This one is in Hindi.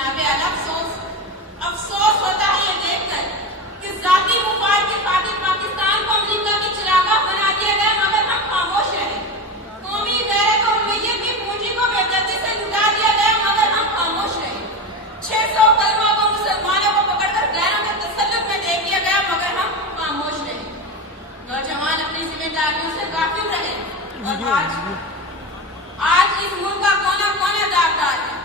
मनावे अलग सोच। अफसोस होता है ये देखकर कि जाती मुफाद की खातिर पाकिस्तान को अमेरिका की चिरागाह बना दिया गया, मगर हम खामोश रहे। कौमी गैरत और उम्मीद की पूंजी को बेदर्दी से लुटा दिया गया, मगर हम खामोश रहे। 600 कलमा को मुसलमानों को पकड़कर गैरों के तसल्लुत में दे दिया गया, मगर हम खामोश रहे। नौजवान अपनी जिम्मेदारियों से गाफिल रहे और आज इस मुल्क का कोना कोना दागदार है।